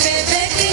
Baby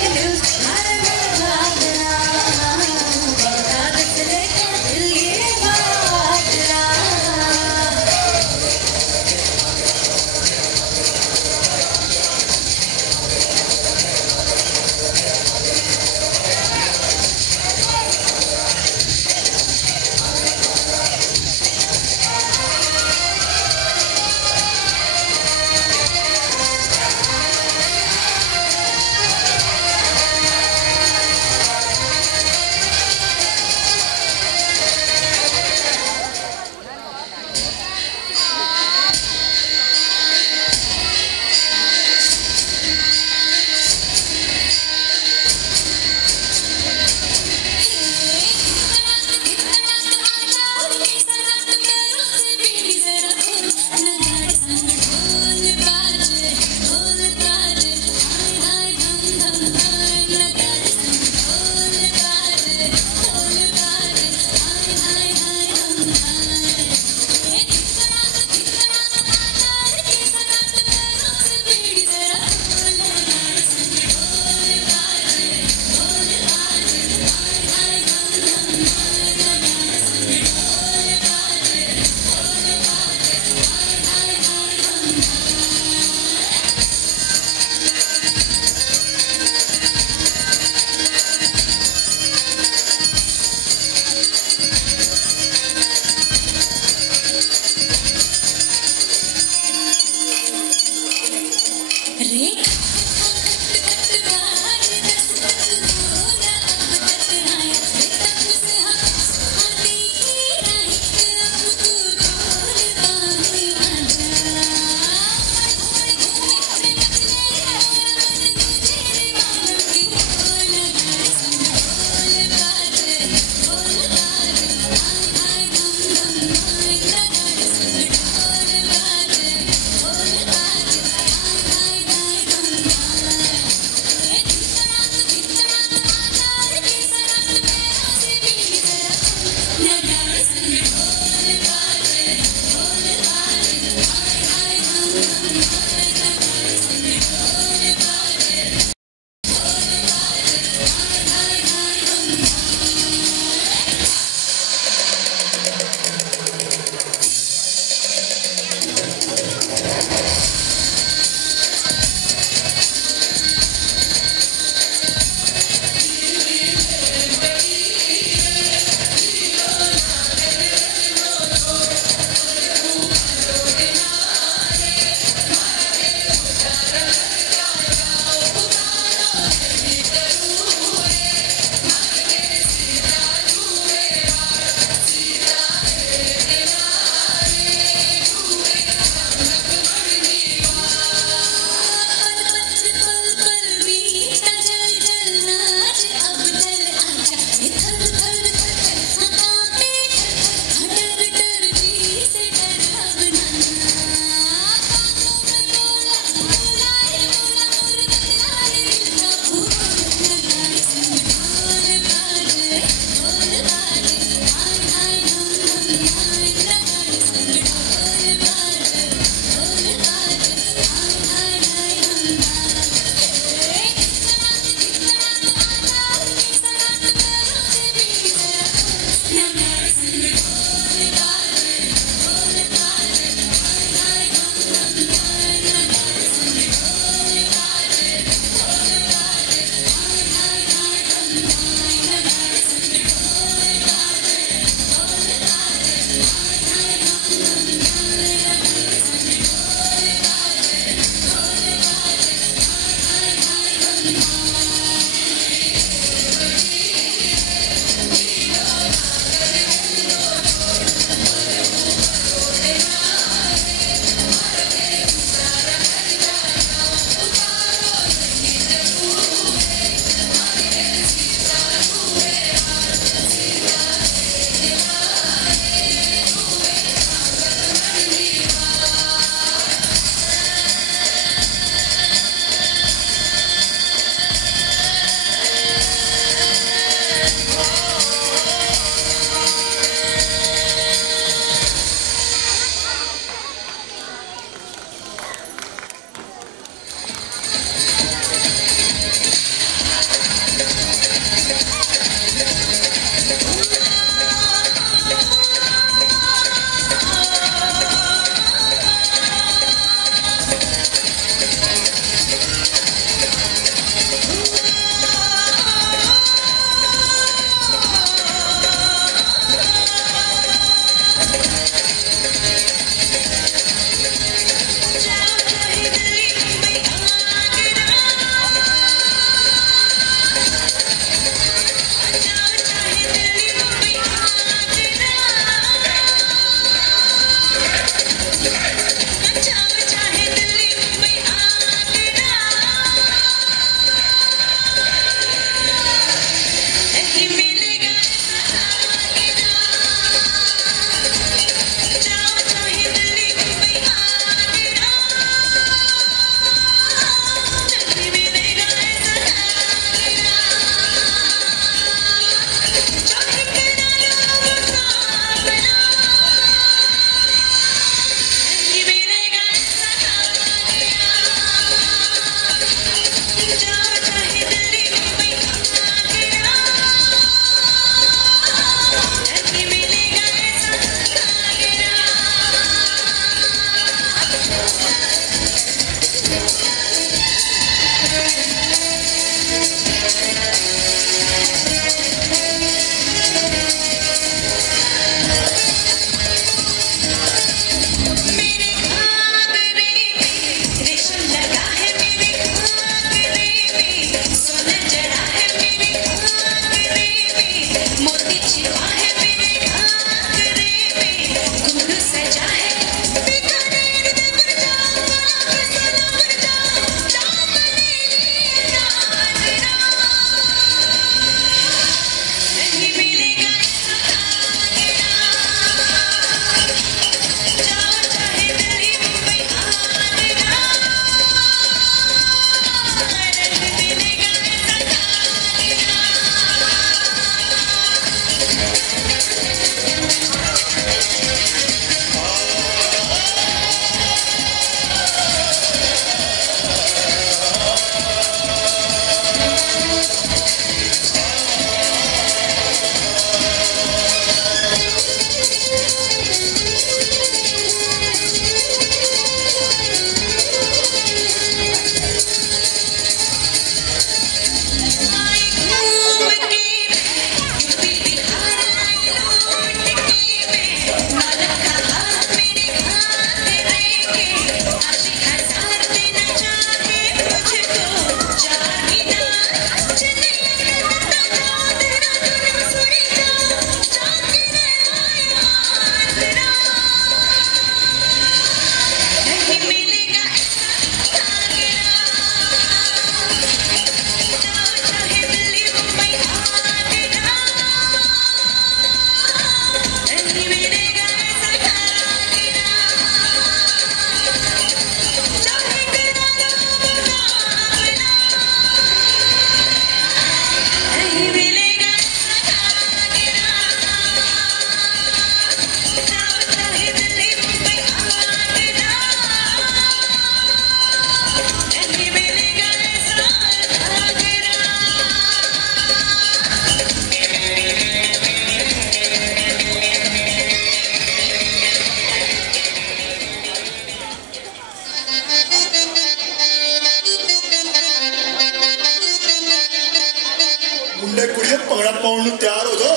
मुंडे कुड़िए पगड़ा पाउन तैयार हो जाओ।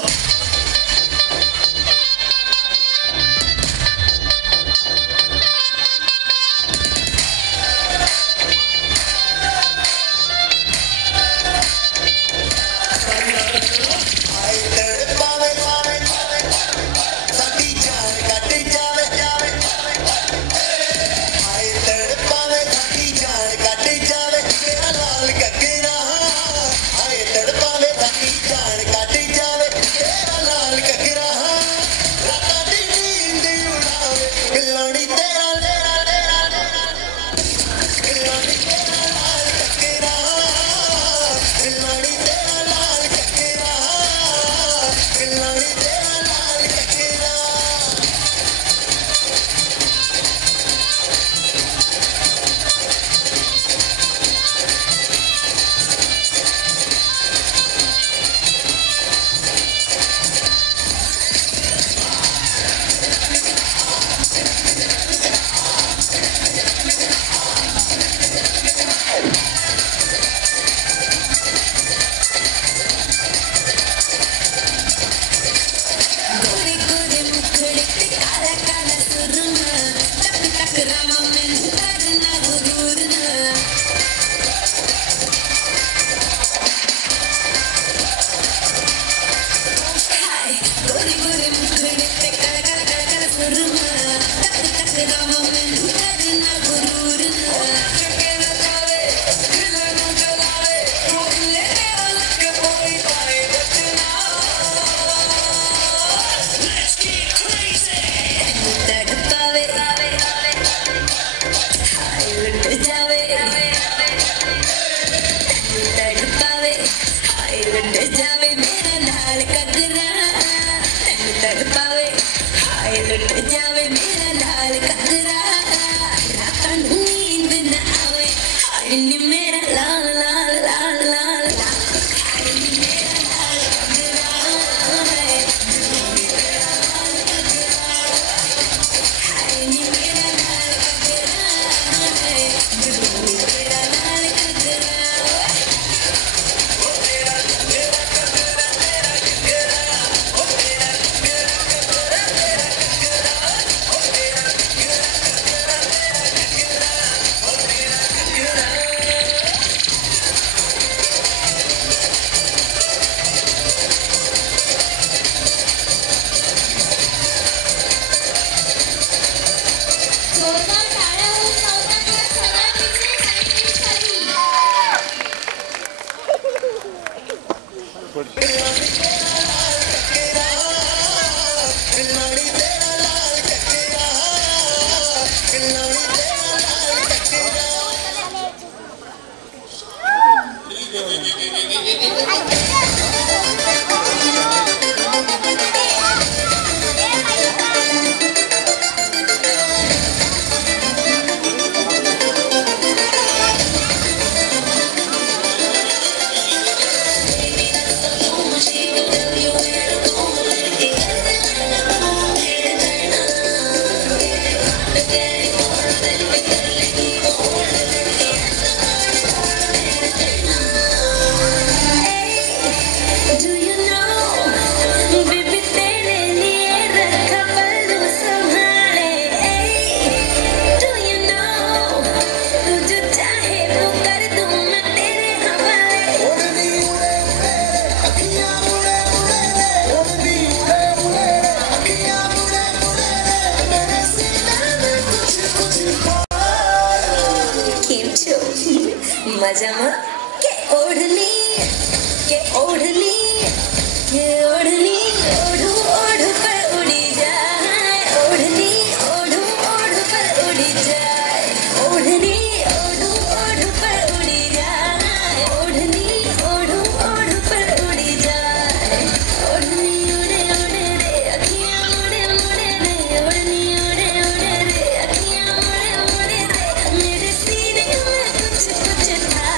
मजामा के ओढ़नी ओढ़ू ओढ़ पर उड़ी जाए ओढ़नी ओढ़ू ओढ़ पर उड़ी जाए ओढ़नी ओढ़ू ओढ़ पर उड़ी जाए ओढ़नी ओढ़ू ओढ़ पर उड़ी जाए ओढ़नी उड़े उड़े रे अखियां मुड़े मुड़े रे ओढ़नी उड़े उड़े रे अखियां मुड़े मुड़े रे मेरे सीने में कुछ कुछ था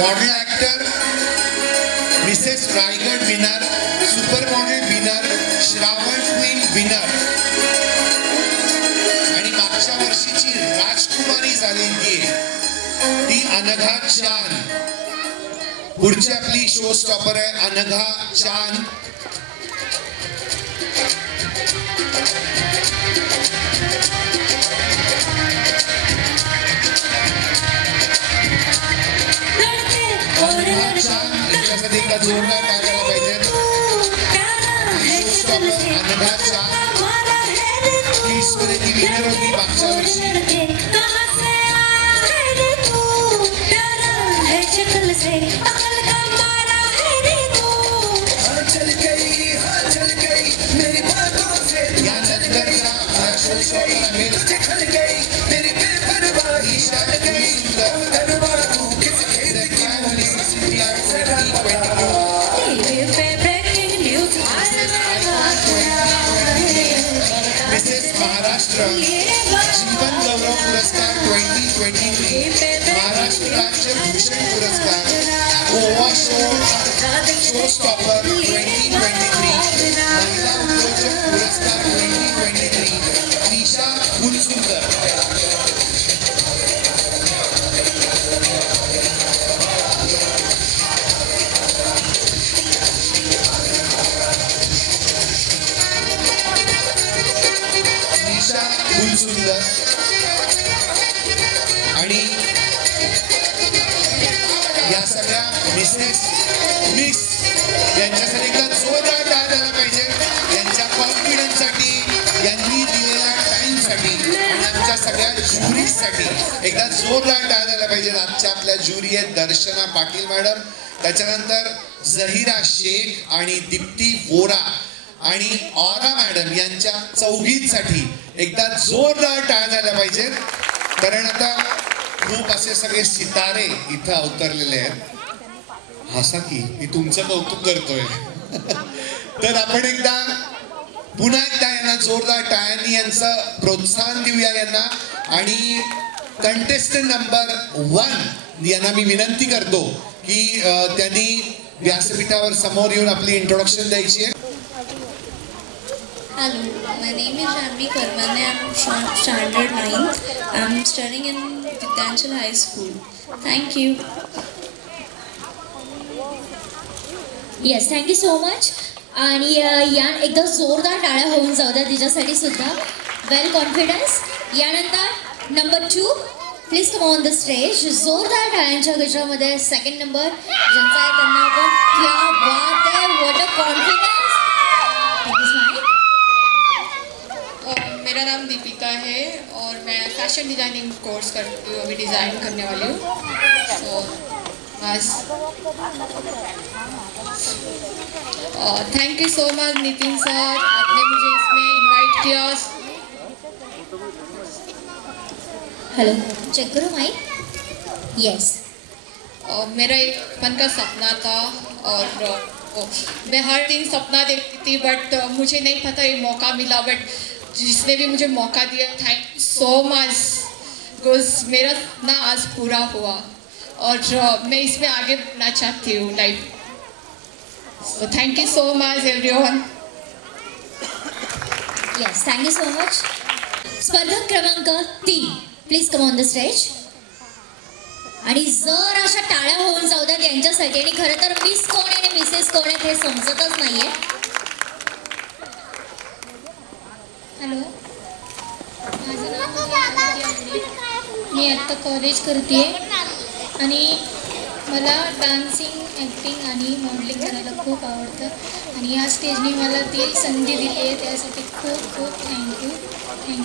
model actor Mrs Raigad winner, super model winner, Shravan queen winner आणि मागच्या वर्षीची राजकुमारी झालेली ती अनघा चान. पुढची आपली शो स्टॉपर आहे अनघा चान. त्याच्यासाठी एका जोरदार टाकायला पाहिजे. अनघा चान ही स्पर्धेची विनर होती मागच्या वर्षी. जीवन गौरव पुरस्कार 2023, महाराष्ट्र राज्य भूषण पुरस्कार, गोवा शो स्टॉपर 2023, महिला उद्योजक पुरस्कार 2023, निशा गुलसुंदर. सुंदर आणि या सगळ्या मिस यांच्यासाठी एकदा जोरदार टाळ्या झाला पाहिजे. यांच्या कॉन्फिडन्ससाठी, यांनी दिलेल्या टाइमसाठी आणि आमच्या सगळ्या ज्युरीसाठी एकदा जोरदार टाळ्या झाला पाहिजे. आजच्या आपल्या ज्युरी आहेत दर्शना पाटील मॅडम, त्याच्यानंतर झहिरा शेख आणि दीप्ती वोरा आणि ऑरा मॅडम यांच्या चौघींसाठी एकदा जोरदार टाळ्या झाल्या पाहिजेत. कारण आता खूप असे सगळे सितारे इथं अवतरलेले आहेत. हसा की मी तुमचं कौतुक करतोय. तर आपण एकदा पुन्हा एकदा यांना जोरदार टाळ्यांनी यांचं प्रोत्साहन देऊया यांना. आणि कंटेस्टंट नंबर 1 यांना मी विनंती करतो की त्यांनी व्यासपीठावर समोर येऊन आपली इंट्रोडक्शन द्यायची आहे. Hello, my name is Janvi Karmane. I'm from Standard 9th. I'm studying in Vidyanchal High School. Thank you. Yes, thank you so much. आणि या एकदा जोरदार टाळ्या होऊन जाऊ द्या तिच्यासाठी सुद्धा. Well confidence. यानंतर number 2 please come on the stage. जोरदार टाळ्यांच्या गजरामध्ये सेकंड नंबर ज्यांचा आहे त्यांना आपण क्या बात है, व्हॉट अ कॉन्फिडन्स. मेरा नाम दीपिका है और मैं फैशन डिज़ाइनिंग कोर्स करती हूँ, अभी डिज़ाइन करने वाली हूँ। सो बस thank you so much Nitin सर, आपने मुझे इसमें इनवाइट किया। हेलो, चेक करो माइक। यस, मेरा एक बचपन का सपना था और मैं हर दिन सपना देखती थी, बट मुझे नहीं पता ये मौका मिला, बट जिसने भी मुझे मौका दिया thank you so much, because मेरा सपना आज पूरा हुआ और मैं इसमें आगे बढ़ना चाहती हूँ life. So thank you so much everyone. Yes, thank you so much. स्पर्धक क्रमांक 3 please come on the stage. आणि जर अशा टाळ्या होऊन जाऊ द्या त्यांच्यासाठी. आणि खरं तर मिस कोण आहे आणि मिसेस कोण आहेत हे समजतच नाहीये. हॅलो, माझं नाव मी आत्ता कॉलेज करते आणि मला डान्सिंग, ॲक्टिंग आणि मॉडेलिंग करायला खूप आवडतं आणि या स्टेजने मला ती संधी दिली आहे त्यासाठी खूप खूप thank you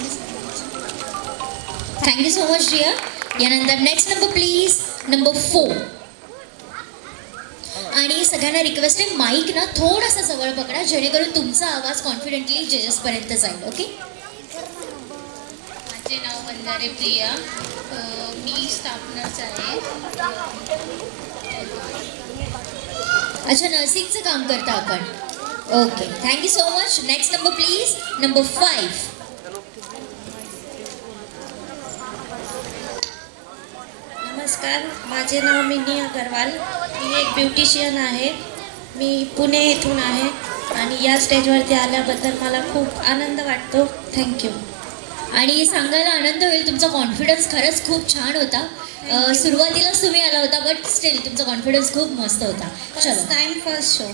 so much. Thank you so much Riya. यानंतर नेक्स्ट नंबर प्लीज, नंबर 4. आणि सगळ्यांना रिक्वेस्ट आहे माईक ना थोडासा जवळ पकडा जेणेकरून तुमचा आवाज कॉन्फिडेंटली जजेसपर्यंत जाईल. ओके. माझे नाव बंजारे प्रिया, मी स्टाफनर्स आहे. अच्छा, नर्सिंगचं काम करता आपण. Okay, thank you so much. Next number please, number 5. नमस्कार, माझे नाव मिनी अगरवाल. मी एक ब्युटिशियन आहे. मी पुणे येथून आहे आणि या स्टेजवरती आल्याबद्दल मला खूप आनंद वाटतो. थँक्यू. आणि सांगायला आनंद होईल, तुमचा कॉन्फिडन्स खरंच खूप छान होता. सुरुवातीलाच तुम्ही आला होता, बट स्टील तुमचा कॉन्फिडन्स खूप मस्त होता. चलो, टाइम फर्स्ट शो.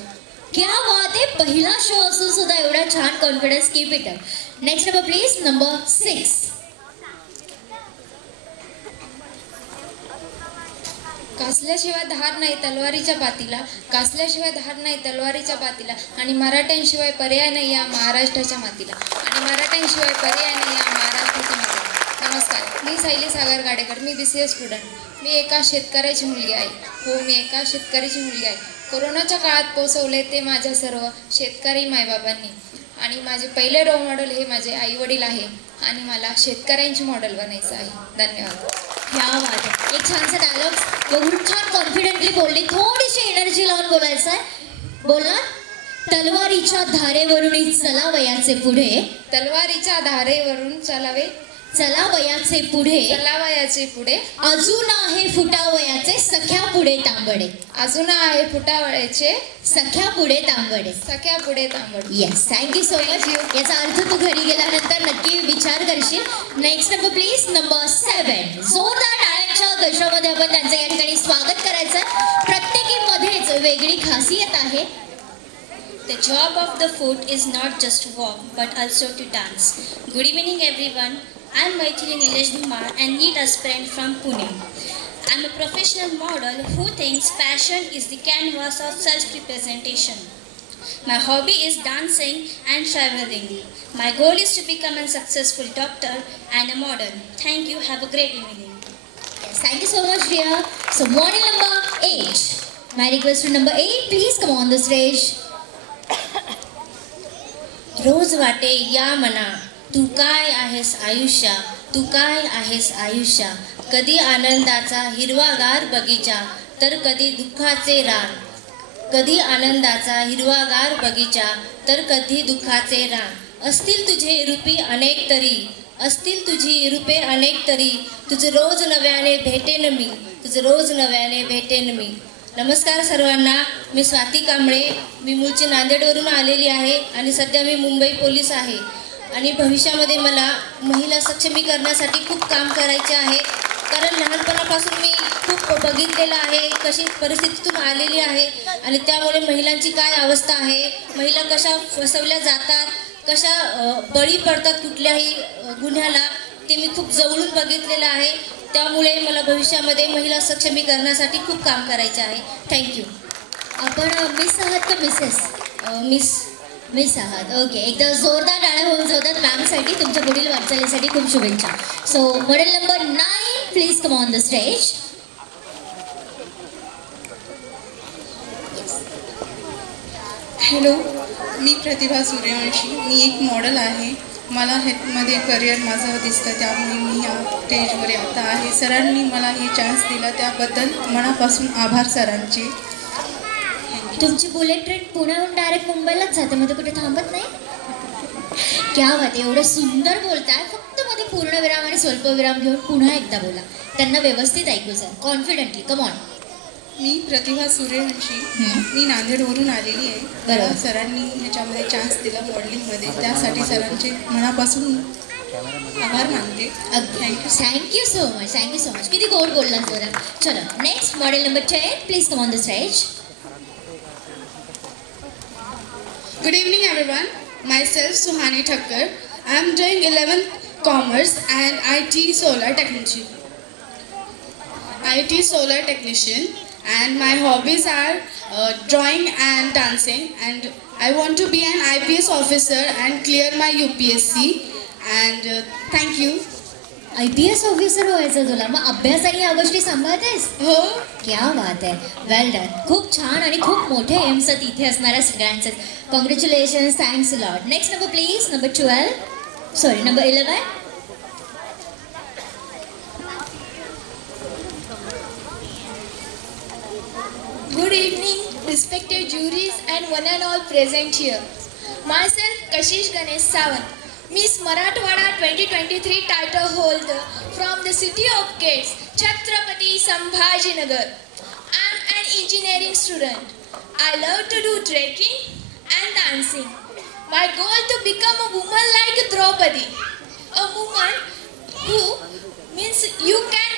क्या बात आहे. पहिला शो असून सुद्धा एवढा छान confidence. Keep it up. Next number please, number 6. कासल्याशिवाय धार नाही तलवारीच्या बातीला, कासल्याशिवाय धार नाही तलवारीच्या बातीला आणि मराठ्यांशिवाय पर्याय नाही या महाराष्ट्राच्या मातीला, आणि मराठ्यांशिवाय पर्याय नाही या महाराष्ट्राच्या मातीला. नमस्कार, मी सायली सागर गाडेकर. मी BCA स्टुडंट. मी एका शेतकऱ्याची मुलगी आहे. हो, मी एका शेतकऱ्याची मुलगी आहे. कोरोनाच्या काळात पोचवले ते माझ्या सर्व शेतकरी मायबाबांनी आणि माझे पहिले रोल मॉडेल हे माझे आईवडील आहे आणि मला शेतकऱ्यांची मॉडेल बनायचं आहे. धन्यवाद. क्या बात आहे. एक छानसा डायलॉग एवढं छान कॉन्फिडेंटली बोलली. थोडीशी एनर्जी लावून बोलायचं आहे. बोला. तलवारीच्या धारेवरून चलावयाचे पुढे, तलवारीच्या धारेवरून चलावयाचे पुढे, चलावयाचे पुढे, अजून आहे फुटावयाचे सख्या पुढे तांबडे, अजून आहे फुटावयाचे सख्या पुढे तांबडे, सख्या पुढे तांबडे. Yes, thank you so much. याचा अर्थ तू घरी गेल्यानंतर नक्की विचार करशील. Next number please, number 7. जोरदार टाळ्यांच्या गजरामध्ये आपण त्यांचं या ठिकाणी स्वागत करायचं. प्रत्येकीमध्येच वेगळी खासियत आहे. The job of the foot is not just to walk but also to dance. Good evening everyone. I am Maithili Nilesh Dhumar and NEET aspirant from Pune. I am a professional model who thinks fashion is the canvas of self-representation. My hobby is dancing and traveling. My goal is to become a successful doctor and a model. Thank you. Have a great evening. Yes, thank you so much, Riya. So, model number 8. My request to number 8, please come on the stage. रोज वाटे या मना, तू काय आहेस आयुष्या, तू काय आहेस आयुष्या. कधी आनंदाचा हिरवागार बगीचा तर कधी दुःखाचे रान. कधी आनंदाचा हिरवागार बगीचा तर कधी दुःखाचे रान. असतील तुझे रूपी अनेक तरी, असतील तुझी रूपे अनेक तरी, तुझं रोज नव्याने भेटेन मी, तुझं रोज नव्याने भेटेन मी. नमस्कार सर्वांना. मी स्वाती कांबळे. मी मूळची नांदेडवरून आलेली आहे आणि सध्या मी मुंबई पोलीस आहे आणि भविष्यामध्ये मला महिला सक्षमीकरणासाठी खूप काम करायचे आहे. कारण लहानपणापासून मी खूप बघितलेलं आहे कशी परिस्थितीतून आलेली आहे आणि त्यामुळे महिलांची काय अवस्था आहे, महिला कशा फसवल्या जातात, कशा बळी पडतात कुठल्याही गुन्ह्याला, ते मी खूप जवळून बघितलेलं आहे. त्यामुळे मला भविष्यामध्ये महिला सक्षमीकरणासाठी खूप काम करायचे आहे. थँक्यू. आपण मिस आहात का मिसेस? मिस. मिस आहात. ओके, एकदा जोरदार टाळ्या होऊन जातात मॅमसाठी. तुमच्या पुढील वाटचालीसाठी खूप शुभेच्छा. So model number 9, please come on the stage. Hello, मी प्रतिभा सूर्यवंशी. मी एक मॉडेल आहे. मला ह्यामध्ये करिअर माझं दिसतं, त्यामुळे मी या स्टेजवर आता आहे. सरांनी मला हे चान्स दिला त्याबद्दल मनापासून आभार सरांचे. तुमची बुलेट ट्रेन पुण्याहून डायरेक्ट मुंबईलाच जाते, मध्ये कुठे थांबत नाही. क्या बात आहे, एवढं सुंदर बोलताय. फक्त मध्ये पूर्णविराम आणि स्वल्पविराम घेऊन पुन्हा एकदा बोला, त्यांना व्यवस्थित ऐकू सर. Confidently come on. मी प्रतिभा सूर्यवंशी. मी नांदेडवरून आलेली आहे. बरोबर. सरांनी ह्याच्यामध्ये चान्स दिला मॉडेलिंगमध्ये, त्यासाठी सरांचे मनापासून आभार मानते. Thank you so much, thank you so much. किती गोड बोललात बरं. चलो next model number 10, please come on the stage. Good evening everyone. Myself Suhani Thakkar. I am doing 11th Commerce and IT Solar Technician. IT Solar Technician, and my hobbies are drawing and dancing, and I want to be an IPS officer and clear my UPSC, and thank you. IPS officer व्हायचं तुला, मग अभ्यास आणि या गोष्टी सांभाळतेस. हो. क्या बात आहे, वेल डन. खूप छान आणि खूप मोठे एम्स आहेत इथे असणाऱ्या सगळ्यांचे. Congratulations, thanks lot. Next number please, number 11. Good evening, respected juries and one and all present here. Myself, Kashish Ganesh Sawant, Miss Marathwada 2023 title holder from the city of Gates, Chhatrapati Sambhajinagar. I am an engineering student. I love to do trekking and dancing. My goal to become a woman like Draupadi, a woman who means you can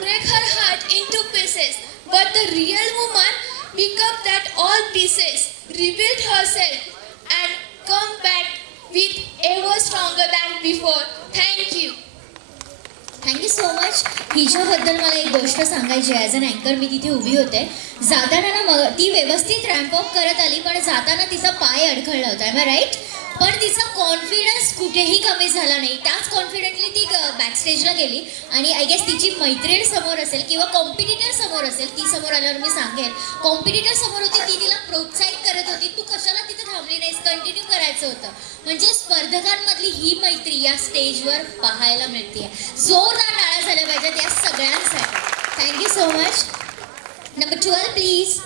break her heart into pieces, but the real woman pick up that all pieces, rebuild herself and come back with ever stronger than before. Thank you. Thank you so much. हिच्याबद्दल मला एक गोष्ट सांगायची आहे. As an अँकर मी तिथे उभी होते. जाताना ना ती व्यवस्थित रॅम्पअप करत आली, पण जाताना तिचा पाय अडखळला होता. Am I right? पण तिचा कॉन्फिडन्स कुठेही कमी झाला नाही. त्याच कॉन्फिडेंटली ती बॅकस्टेजला गेली आणि आय गेस तिची मैत्रीण समोर असेल किंवा कॉम्पिटिटर समोर असेल, ती समोर आल्यावर मी सांगेल. कॉम्पिटिटर समोर होती, ती तिला प्रोत्साहित करत होती, तू कशाला तिथे थांबली नाहीस, कंटिन्यू करायचं होतं. म्हणजे स्पर्धकांमधली ही मैत्री या स्टेजवर पाहायला मिळते. जोरदार टाळ्या झाल्या पाहिजेत या सगळ्यांसाठी. Thank you so much. नंबर 12 प्लीज.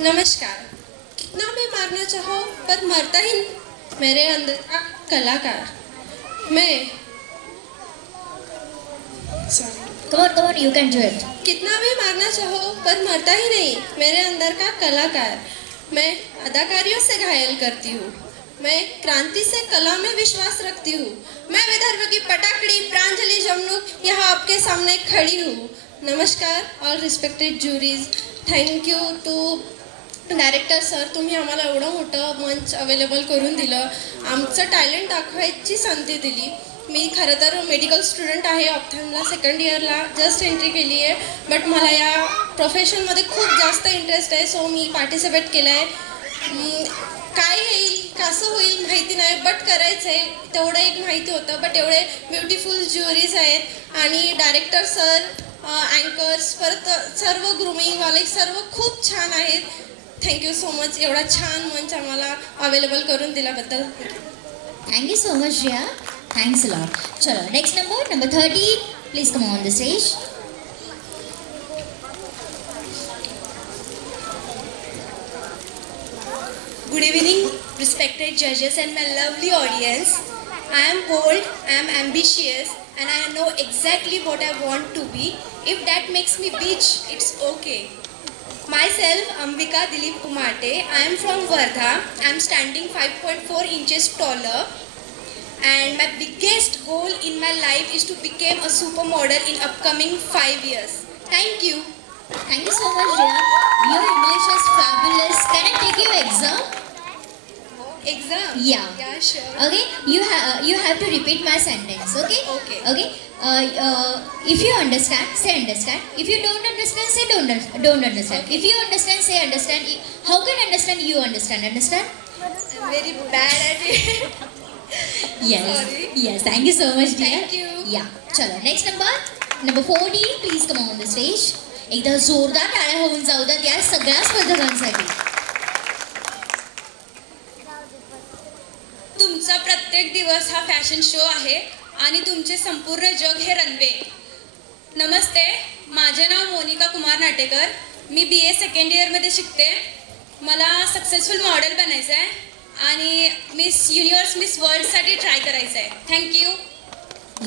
नमस्कार. कितना भी मारना चाहो पर मरता ही मेरे अंदर का कलाकार. मैं Come on, you can do it. कितना भी मारना चाहो पर मरता ही नहीं मेरे अंदर का कलाकार. मैं अदाकारियों से घायल करती हूँ. मैं क्रांति से कला में विश्वास रखती हूँ. मैं विदर्भ की पटाकड़ी प्रांजलि जमनुक यहाँ आपके सामने खड़ी हूँ. नमस्कार all respected juries. Thank you to director sir, तुम्ही आम्हाला एवढं मोठं मंच अवेलेबल करून दिलं, आमचं टॅलेंट दाखवायची संधी दिली. मी खरं तर मेडिकल स्टुडंट आहे, ऑप्थॅल्मला सेकंड इयरला जस्ट एंट्री केली आहे, बट मला या प्रोफेशनमध्ये खूप जास्त इंटरेस्ट आहे. सो मी पार्टिसिपेट केलं आहे. काय येईल कसं होईल माहिती नाही, बट करायचं आहे तेवढं एक माहिती होतं. बट एवढे ब्युटिफुल ज्युरीज आहेत आणि डायरेक्टर सर, अँकर्स, परत सर्व ग्रूमिंगवाले सर्व खूप छान आहेत. थँक्यू सो मच एवढा छान मंच आम्हाला अवेलेबल करून दिल्याबद्दल. Thank you so much Riya. Thanks a lot. चलो next number 30 please come on the stage. Good evening, respected judges and my lovely audience. I am bold, I am ambitious, and I know exactly what I want to be. If that makes me bitch, it's okay. Myself, Ambika Dilip Kumate. I am from Wardha. I am standing 5.4 inches taller. And my biggest goal in my life is to become a supermodel in upcoming 5 years. Thank you. Thank you so much, Riya. Your English is fabulous. Can I take your exam? Exam? Yeah. Yeah, sure. Okay, you have to repeat my sentence. Okay. Okay. Okay. If you understand, say understand. If you don't understand, say don't understand. If you understand, say understand. How can understand? You understand. Understand? I'm very bad at it. Yes. Sorry. Yes. Thank you so much, dear. Thank you. Yeah. चलो. Next number 14. Please come on the stage. एकदा जोरदार टाळ्या होऊन जाऊ द्या त्या सगळ्या स्पर्धकांसाठी. तुमचा प्रत्येक दिवस हा फॅशन शो आहे आणि तुमचे संपूर्ण जग हे रनवे. नमस्ते, माझे नाव मोनिका कुमार नाटेकर. मी BA सेकंड इयरमध्ये शिकते. मला सक्सेसफुल मॉडेल बनायचं आहे आणि मिस युनिवर्स मिस वर्ल्डसाठी ट्राय करायचं आहे. थँक्यू.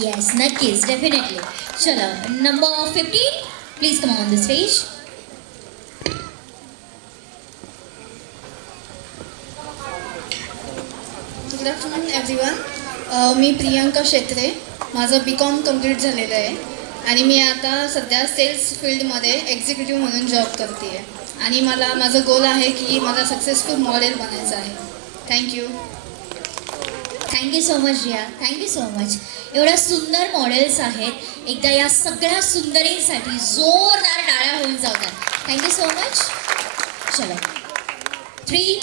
Yes, नक्कीच, definitely. चलो, number 15. Please come on the stage. Good afternoon everyone. मी प्रियांका शेत्रे. माझं BCom कंप्लीट झालेलं आहे आणि मी आता सध्या सेल्स फील्डमध्ये एक्झिक्युटिव्ह म्हणून जॉब करते आहे आणि माझं गोल आहे की मला सक्सेसफुल मॉडेल बनायचं आहे. Thank you. Thank you so much Riya. Thank you so much. एवढ्या सुंदर मॉडेल्स आहेत. एकदा या सगळ्या सुंदरींसाठी जोरदार टाळ्या होऊन जातात. Thank you so much. चलो 3.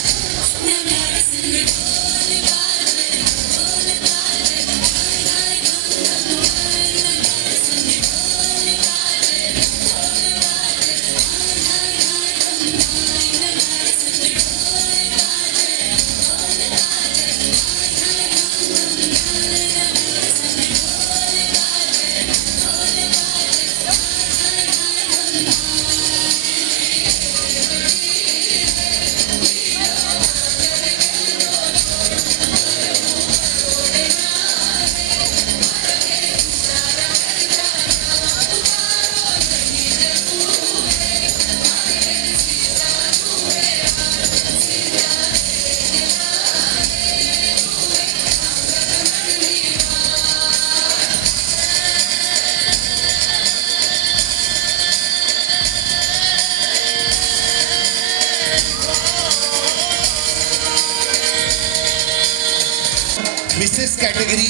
मिसेस कॅटेगरी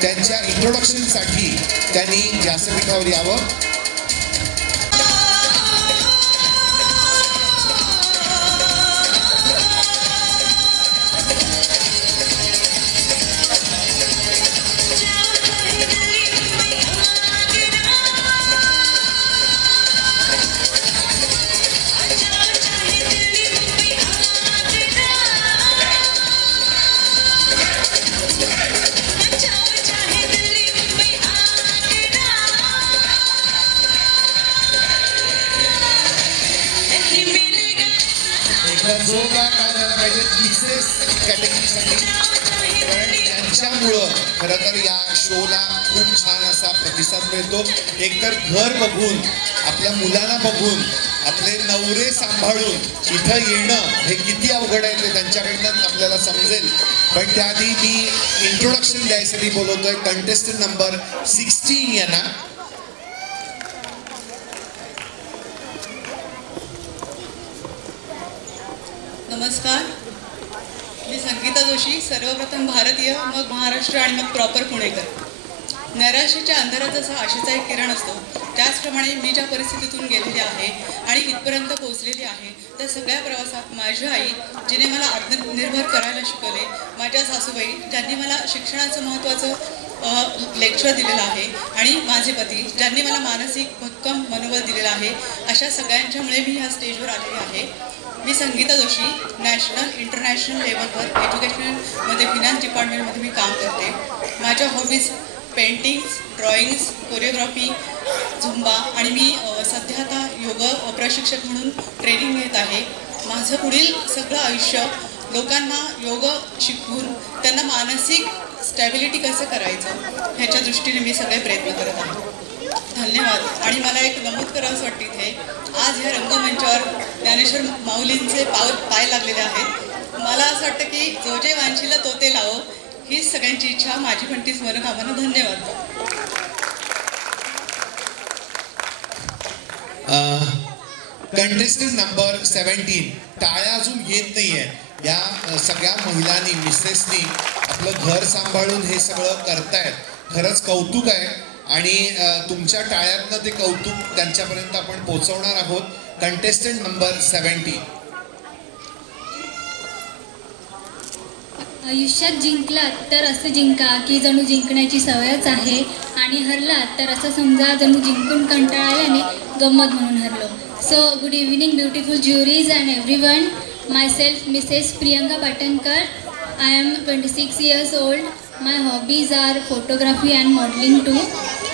त्यांच्या इंट्रोडक्शनसाठी त्यांनी व्यासपीठावर यावं. त्यांच्यामुळं खरं तर या शोला खूप छान असा प्रतिसाद मिळतो. एकतर घर बघून, आपल्या मुलांना बघून, आपले नवरे सांभाळून इथं येणं हे किती अवघड आहे ते त्यांच्याकडनं आपल्याला समजेल. पण त्याआधी मी इंट्रोडक्शन द्यायसाठी बोलवतोय कंटेस्टंट नंबर 16 यांना. नमस्कार, मी संगीता जोशी. सर्वप्रथम भारतीय, मग महाराष्ट्र आणि मग प्रॉपर पुणेकर. नैराश्याच्या अंधारात जसा आशेचा एक किरण असतो त्याचप्रमाणे मी ज्या परिस्थितीतून गेलेली आहे आणि इथपर्यंत पोहोचलेली आहे त्या सगळ्या प्रवासात माझी आई जिने मला आत्मनिर्भर करायला शिकवले, माझ्या सासूबाई ज्यांनी मला शिक्षणाचं महत्त्वाचं लेक्चर दिलेलं आहे आणि माझे पती ज्यांनी मला मानसिक भक्कम मनोबल दिलेलं आहे, अशा सगळ्यांच्यामुळे मी ह्या स्टेजवर आलेली आहे. मी संगीता जोशी. नॅशनल इंटरनॅशनल लेवलवर एज्युकेशनमध्ये फिनान्स डिपार्टमेंटमध्ये मी काम करते. माझ्या hobbies paintings, drawings, choreography, Zumba आणि मी सध्या आता योग प्रशिक्षक म्हणून ट्रेनिंग घेत आहे. माझं पुढील सगळं आयुष्य लोकांना योग शिकवून त्यांना मानसिक स्टॅबिलिटी कसं करायचं ह्याच्या दृष्टीने मी सगळे प्रयत्न करत आहे. धन्यवाद. आणि मला एक नमूद करावंसं वाटते इथे आज ह्या रंगमंचावर ज्ञानेश्वर माऊलींचे पाय लागलेले आहेत. मला असं वाटतं की जो जे वांछिलं तो ते लावो हीच सगळ्यांची इच्छा. माझी पण तीच मनोकामना. धन्यवाद. Contestant number 17. टाळ्या अजून येत नाहीये. या सगळ्या महिलांनी मिसेसनी आपलं घर सांभाळून हे सगळं करतायत. खरंच कौतुक आहे आणि तुमच्या टाळ्यातनं ते कौतुक त्यांच्यापर्यंत आपण पोहोचवणार आहोत. Contestant number 70. आयुष्यात जिंकलात तर असं जिंका की जणू जिंकण्याची सवयच आहे आणि हरलात तर असं समजा जणू जिंकून कंटाळल्याने गंमत म्हणून हरलो. So good evening beautiful juries and everyone. Myself Mrs. Priyanka Patankar. I am 26 years old. My hobbies are photography and modeling too.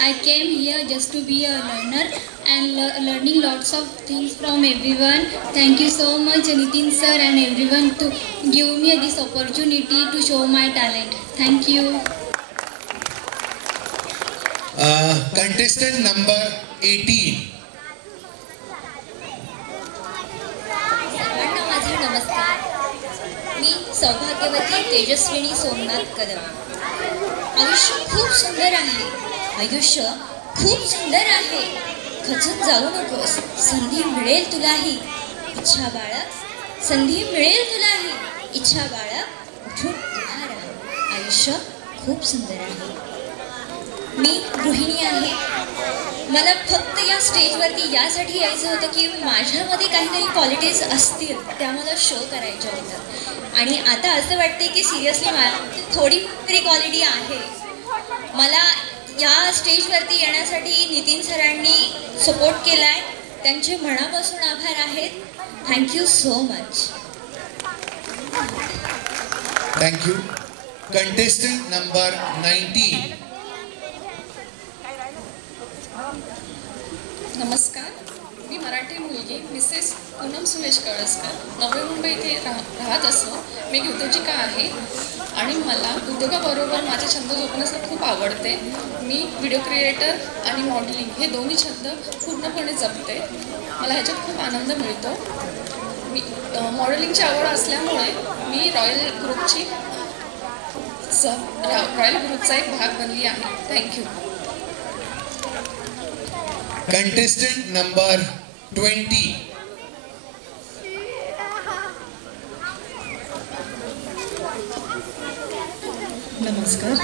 I came here just to be a learner and learning lots of things from everyone. Thank you so much Nitin sir and everyone to give me this opportunity to show my talent. Thank you. Contestant number 18. मी सौभाग्यवती तेजस्विनी सोमनाथ कदम. आयुष्य खूप सुंदर आहे. आयुष्य खूप सुंदर आहे. खचून जाऊ नकोस. संधी मिळेल तुलाही. इच्छा बाळग. संधी मिळेल तुलाही. इच्छा बाळग. उठून उभा राहा. आयुष्य खूप सुंदर आहे. मी गृहिणी आहे. मला फक्त या स्टेजवरती यासाठी यायचं होतं की माझ्यामध्ये काहीतरी क्वालिटीज असतील त्या मला शो करायच्या होत्या. आणि आता असं वाटते की सिरियसली मला थोडी तरी क्वालिटी आहे. मला या स्टेजवरती येण्यासाठी नितीन सरांनी सपोर्ट केला आहे. त्यांचे मनापासून आभार आहेत. Thank you so much. Thank you. Contestant number 19. नमस्कार. मी मराठी मुलगी मिसेस पूनम सुरेश कळसकर नवी मुंबई इथे राहत असून मी एक उद्योजिका आहे आणि मला उद्योगाबरोबर माझे छंद जोपासणं खूप आवडते. मी व्हिडिओ क्रिएटर आणि मॉडेलिंग हे दोन्ही छंद पूर्णपणे जपते. मला ह्याच्यात खूप आनंद मिळतो. मी मॉडेलिंगची आवड असल्यामुळे मी रॉयल ग्रुपचा एक भाग बनली आहे. थँक्यू. Contestant number 20. नमस्कार.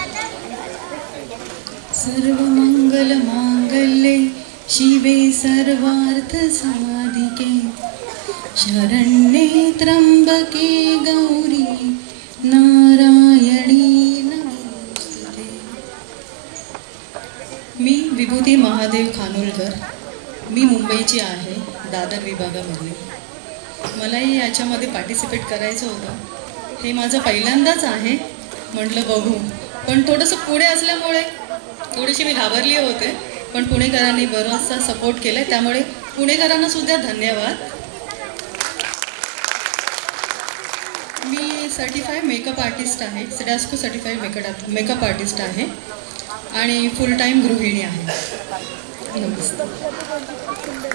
सर्वमंगल मांगल्ये शिवे सर्वार्थ साधिके शरण्ये त्र्यंबके गौरी नारायणी नमोस्तुते. मी विभूती महादेव खानोलकर. मी मुंबईची आहे, दादर विभागामधली. मलाही याच्यामध्ये पार्टिसिपेट करायचं होतं. हे माझं पहिल्यांदाच आहे. म्हटलं बघू, पण थोडंसं पुढे असल्यामुळे थोडीशी मी घाबरली होते. पण पुणेकरांनी बराचसा सपोर्ट केला आहे, त्यामुळे पुणेकरांना सुद्धा धन्यवाद. मी सर्टिफाईड मेकअप आर्टिस्ट आहे. सिडास्को सर्टिफाईड मेकअप आर्टिस्ट आहे आणि फुल टाईम गृहिणी आहे. नमस्ते.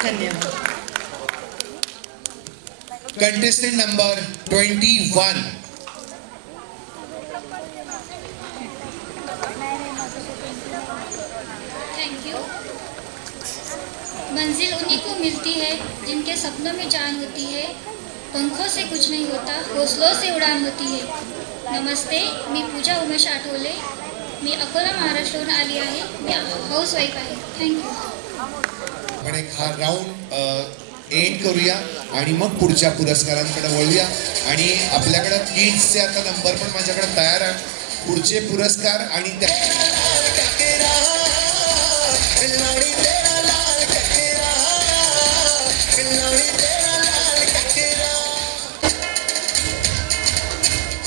धन्यवाद. Contestant number 21. Thank you. मंजिल उन्हीं को मिलती है जिनके सपनों में जान होती है. पंखों से कुछ नहीं होता, हौसलों से उड़ान होती है. नमस्ते. मी पूजा उमेश आठवले. मी अकोला महाराष्ट्रावरून आली आहे. मी हाऊसवाईफ आहे. थँक्यू. आपण एक हा राऊंड एंड करूया आणि मग पुढच्या पुरस्कारांकडे वळूया. आणि आपल्याकडे किड्सचे आता नंबर पण माझ्याकडे तयार आहे. पुढचे पुरस्कार आणि त्या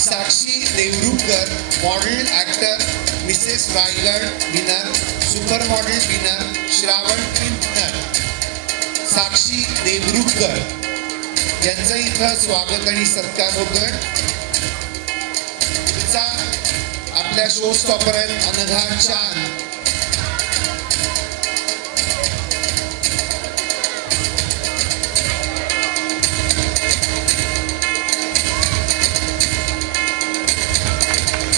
Sakshi Devrukhkar model actor Mrs Raigad winner. Super model winner Shravan winner. Sakshi Devrukhkar यांचं इथं स्वागत आणि सत्कार होतोय. तिचा आपल्या शो स्टॉपर आहेत अनघा चांद.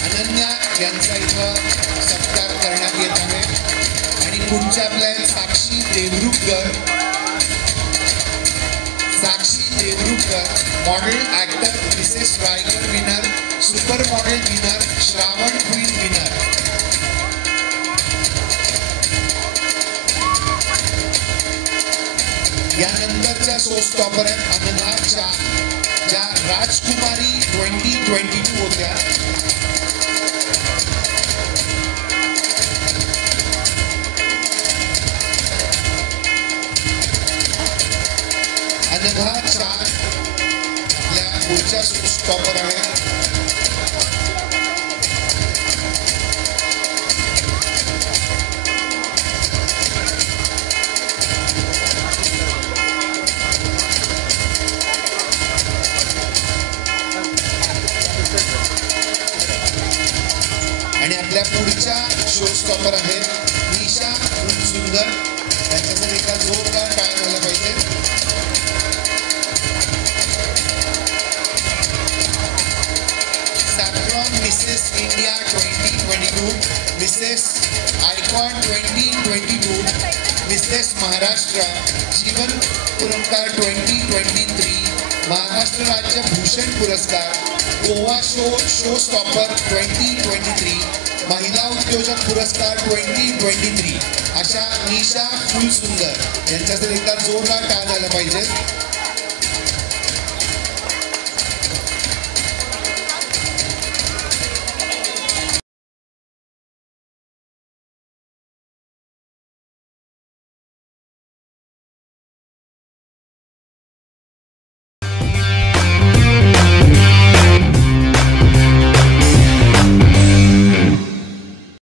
अनन्या यांचा इथं सत्कार करण्यात येत आहे. आणि पुढच्या आपल्या Sakshi Devrukhkar. Sakshi Devrukhkar Maharashtra model actor Mrs Raigad winner, super model winner, Shravan queen winner. यानंतरच्या शो स्टॉपर आहेत अनघाच्या, ज्या राजकुमारी 2022 होत्या. अनघाच्या या पुढच्या शो स्टॉपर आहेत. आणि आपल्या पुढच्या शो स्टॉपर आहेत निशा सुंदर. त्यांच्यासाठी एका जोरदार टाळ्या झाला पाहिजे. Saffron Mrs India 2022, Mrs icon 2022, मिसेस महाराष्ट्र जीवन पुरस्कार 2023, महाराष्ट्र राज्य भूषण पुरस्कार, गोवा शो स्टॉपर 2023, महिला उद्योजक पुरस्कार 2023 अशा निशा फुलसुंदर यांच्यासाठी एकदा जोरदार टाळ्या झाल्या पाहिजेत.